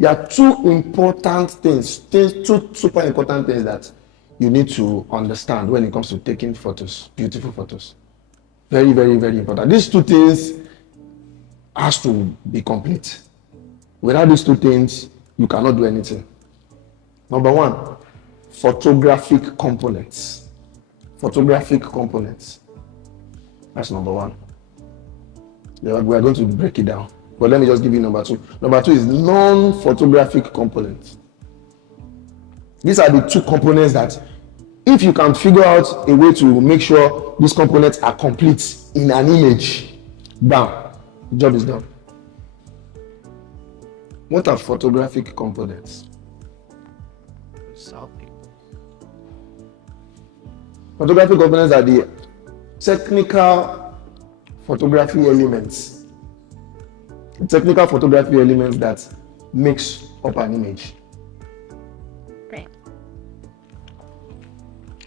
There are two super important things that you need to understand when it comes to taking photos, beautiful photos. Very, very, very important. These two things has to be complete. Without these two things, you cannot do anything. Number one, photographic components. Photographic components. That's number one. We are going to break it down. But let me just give you number two. Number two is non-photographic components. These are the two components that if you can figure out a way to make sure these components are complete in an image, bam, the job is done. What are photographic components? Photographic components are the technical photography elements. The technical photography elements that makes up an image. Right.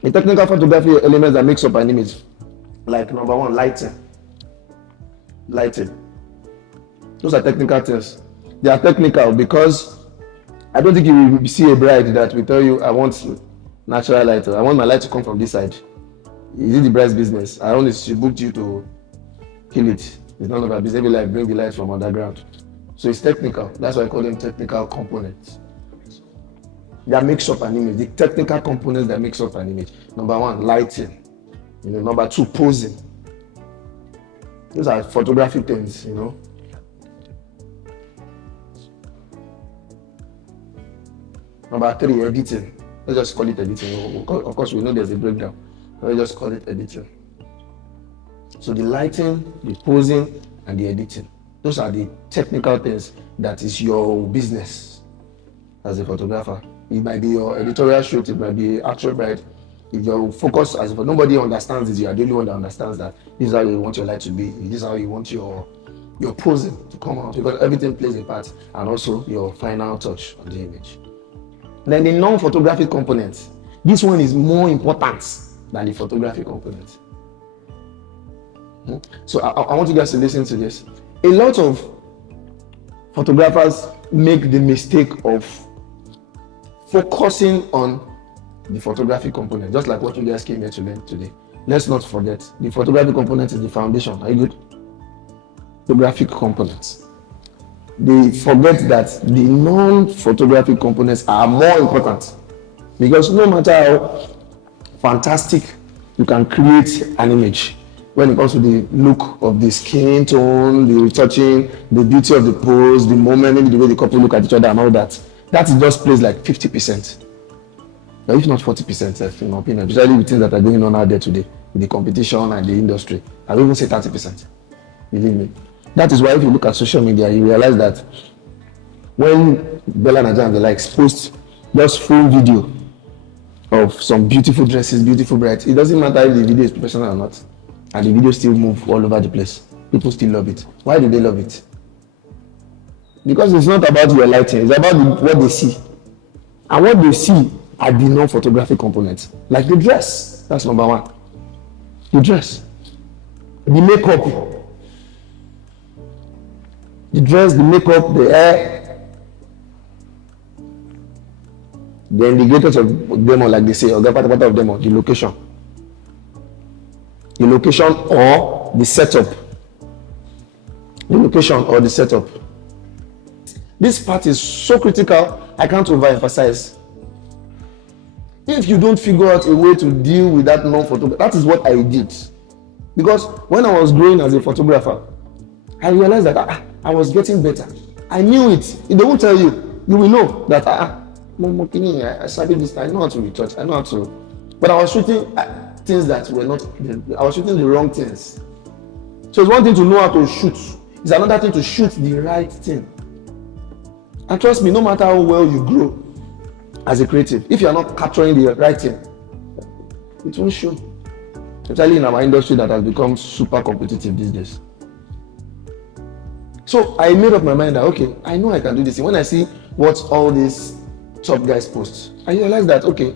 The technical photography elements that makes up an image, like number one, lighting. Lighting. Those are technical things. They are technical because I don't think you will see a bride that will tell you, I want natural light. I want my light to come from this side. Is it the bride's business? I only she booked you to kill it. It's none of our business. Every light, bring the light from underground. So it's technical. That's why I call them technical components. That makes up an image. The technical components that makes up an image. Number one, lighting. Number two, posing. Those are photographic things, Number three, editing. Let's just call it editing. Of course, we know there's a breakdown. Let's just call it editing. So the lighting, the posing, and the editing. Those are the technical things that is your business as a photographer. It might be your editorial shoot, it might be actual bride. If your focus as if nobody understands this, you are the only one that understands that this is how you want your light to be, this is how you want your posing to come out, because everything plays a part, and also your final touch on the image. Then the non-photographic components. This one is more important than the photographic component. So I want you guys to listen to this. A lot of photographers make the mistake of focusing on the photographic component, just like what you guys came here to learn today. Let's not forget, the photographic component is the foundation. Are you good? Photographic components. They forget that the non-photographic components are more important, because no matter how fantastic you can create an image, when it comes to the look of the skin tone, the retouching, the beauty of the pose, the moment, maybe the way the couple look at each other and all that, that just plays like 50%. But if not 40%, in my opinion, especially with things that are going on out there today, with the competition and the industry, I would even say 30%. Believe me. That is why if you look at social media, you realize that when Bella Naja and the likes post just full video of some beautiful dresses, beautiful brides, it doesn't matter if the video is professional or not, and the video still move all over the place. People still love it. Why do they love it? Because it's not about your lighting, it's about what they see. And what they see are the non-photographic components. Like the dress, that's number one. The dress. The makeup. The dress, the makeup, the hair. The indicators of demo, like they say, or the part of demo, the location. The location or the setup. The location or the setup. This part is so critical, I can't overemphasize. If you don't figure out a way to deal with that non-photography, that is what I did. Because when I was growing as a photographer, I realized that I was getting better. I knew it. If they won't tell you, you will know that I started this, I know how to retouch, I know how to. But I was shooting things that were not, I was shooting the wrong things. So it's one thing to know how to shoot, it's another thing to shoot the right thing. And trust me, no matter how well you grow as a creative, if you are not capturing the right thing, it won't show. Especially in our industry that has become super competitive these days. So I made up my mind that, okay, I know I can do this. When I see what all these top guys post, I realize that, okay,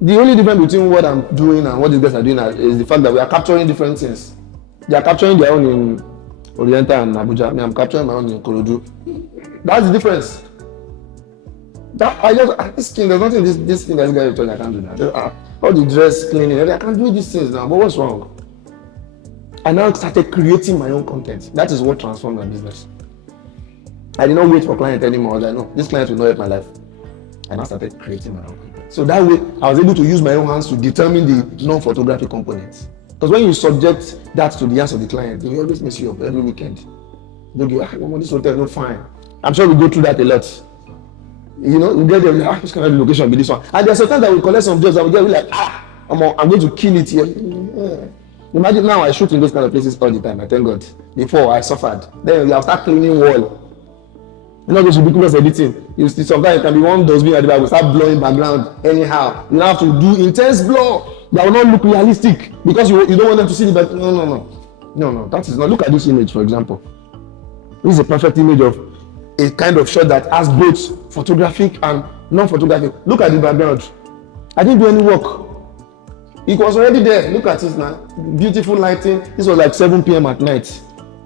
the only difference between what I'm doing and what these guys are doing is the fact that we are capturing different things. They are capturing their own in Oriental and Abuja. I'm capturing my own in Ikorodu. That's the difference. This skin, there's nothing this thing that's guy told I can't do that. All the dress cleaning, I can't do these things now. But what's wrong? I now started creating my own content. That is what transformed my business. I did not wait for clients anymore. I was like, no, this client will not help my life. I now started creating my own content. So that way, I was able to use my own hands to determine the non-photographic components. Because when you subject that to the hands of the client, they always mess you up every weekend. They go, this hotel no fine. I'm sure we go through that a lot. You know, we get there, we're like, this kind of location be this one. And there's a time that we collect some jobs and we get, we're like, I'm going to kill it here. Yeah. Imagine now I shoot in those kind of places all the time. I thank God. Before I suffered. Then you have start cleaning wall. You know, those ridiculous editing. You see, sometimes it can be one dustbin at the back, we start blowing background anyhow. You don't have to do intense blow that will not look realistic because you don't want them to see it. But no, that is not. Look at this image, for example. This is a perfect image of a kind of shot that has both photographic and non-photographic. Look at the background. I didn't do any work. It was already there. Look at it now. Beautiful lighting. This was like 7 p.m. at night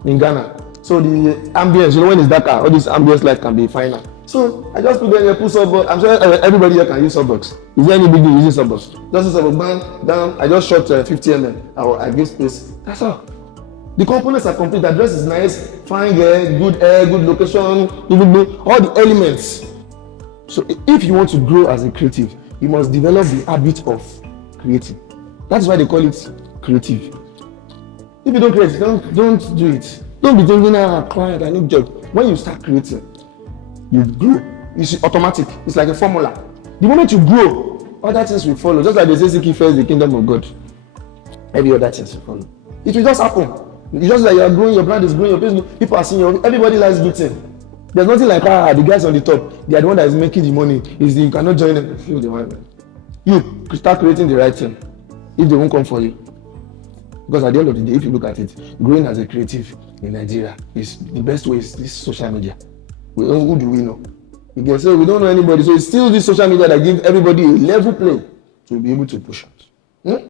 in Ghana. So the ambience, you know, when it's darker, all this ambience light can be finer. So I just put them here, put softbox. I'm sure everybody here can use softbox. Is there any big deal using softbox? Just use softbox, bang, down. I just shot 50 mm. I give space. That's all. The components are complete. The address is nice, fine hair, good air, good location, all the elements. So if you want to grow as a creative, you must develop the habit of creating. That's why they call it creative. If you don't create, don't do it. Don't be thinking, client, I need job. When you start creating, you grow. It's automatic. It's like a formula. The moment you grow, other things will follow. Just like they say, seek ye first the kingdom of God. Every other things will follow. It will just happen. It's just like you are growing, your brand is growing, your business, people are seeing you. Everybody likes good thing. There's nothing like the guys on the top. They are the one that is making the money. You cannot join them. Feel the one. You start creating the right thing. If they won't come for you. Because at the end of the day, if you look at it, growing as a creative in Nigeria is the best way is this social media. Who do we know? You can say we don't know anybody, so it's still this social media that gives everybody a level play to be able to push out.